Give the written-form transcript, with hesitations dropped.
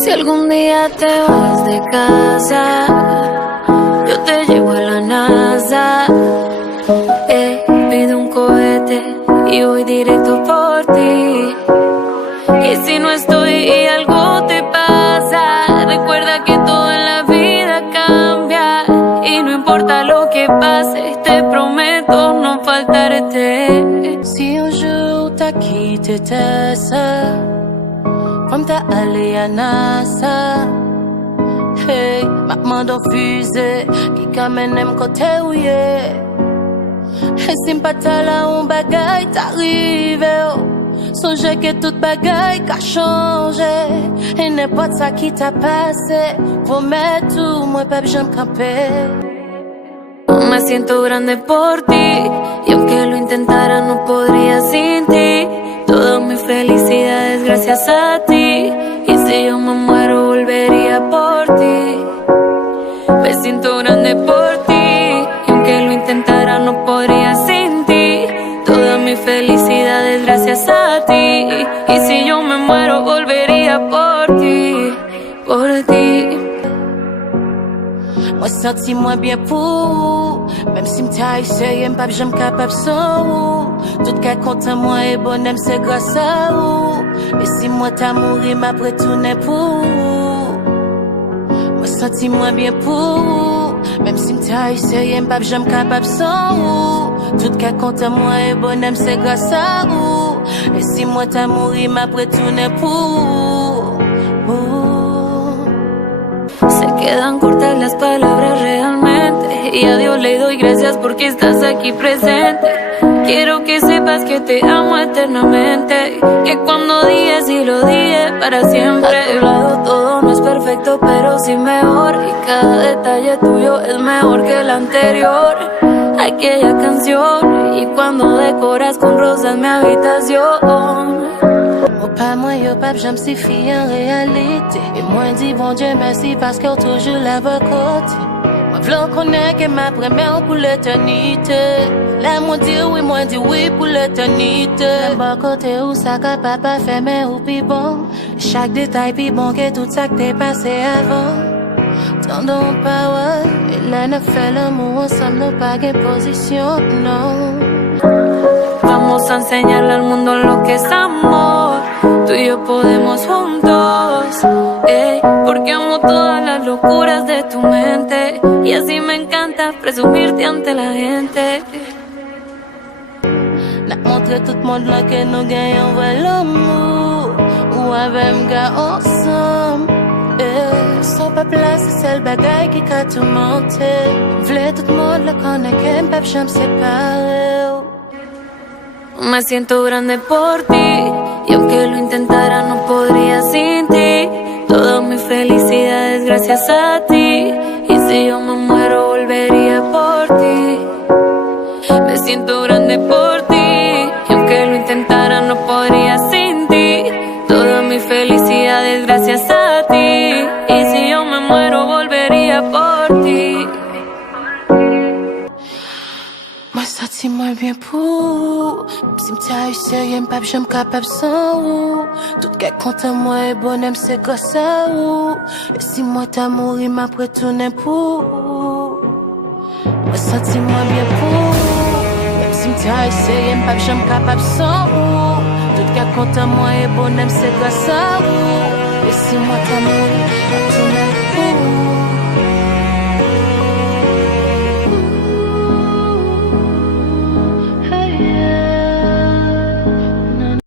Si algún día te vas de casa, yo te llevo a la NASA. Pido un cohete y voy directo por ti. Y si no estoy y algo te pasa, recuerda que todo en la vida cambia. Y no importa lo que pase, te prometo no faltarte. Si un jour t'as quitté tes sœurs, comme t'as allé à NASA, hey, maman d'en fusée, qui kamène aime côté où yé. Et si m'pata la on bagay t'arrive, oh. Songe que toute bagay qu'a changé. Et n'importe ça qui t'a passé, vos mettre tout, moi pas j'aime camper. Me siento grande por ti, y aunque lo intentara no podría sin ti. Toda mi felicidad es gracias a ti, y si yo me muero volvería por ti. Me siento grande por ti, y aunque lo intentara no podría sin ti. Toda mi felicidad es gracias a ti, y si yo me muero volvería por ti, por ti. Moi senti moins bien pour, même si m'ta essayé m'pap j'aime capable sans ou. Tout cas content moi et bonhomme c'est grâce à ou. Et si moi t'as mouru m'après tout n'est pour. Moi senti moins bien pour, même si m'ta essayé m'pap j'aime capable sans ou. Tout cas content moi et bonhomme c'est grâce à ou. Et si moi t'as mouru m'après tout n'est pour. Se quedan cortas las palabras realmente, y a Dios le doy gracias porque estás aquí presente. Quiero que sepas que te amo eternamente, que cuando dije sí lo dije para siempre. A tu lado todo no es perfecto pero sí mejor, y cada detalle tuyo es mejor que el anterior. Aquella canción, y cuando decoras con rosas mi habitación. Pas moi, yo pas j'aime si fille en réalité. Et moi dis bon Dieu merci parce qu'on toujours là vos côtés. Moi v'là connaît que ma première pour l'éternité. Là moi dis oui pour l'éternité. Là bas côté où ça que papa fait mais ou pis bon. Chaque détail pis bon que tout ça que t'es passé avant. Tendons pas ouais, et là ne fait l'amour ensemble nous pas gain position non. Vamos a enseñarle al mundo lo que es amor. Tú y yo podemos juntos, porque amo todas las locuras de tu mente. Y así me encanta presumirte ante la gente. N'a montré tout le monde là que nous gagnons l'amour. Ou avec un gars ensemble. Sans pas placer, c'est le bagaille qui a tout monté. V'lait tout le monde là qu'on est qu'un pep, j'aime séparer. Me siento grande por ti, y aunque lo intentara no podría sin ti. Toda mi felicidad es gracias a ti, y si yo me muero volvería por ti. Me siento grande por ti, y aunque lo intentara no podría sin ti. Toda mi felicidad es gracias a ti, y si yo me muero volvería por ti. Moi senti moins bien pour, même si m'ta eu sérieux m'pap j'aime capable sans ou. Tout cas content moi et bonhomme c'est grâce à ou. Et si moi t'as mouru m'après tout n'est pour. Moi senti moins bien pour, même si m'ta eu sérieux m'pap j'aime capable sans ou. Tout cas content moi et bonhomme c'est grâce à ou. Et si moi t'as mouru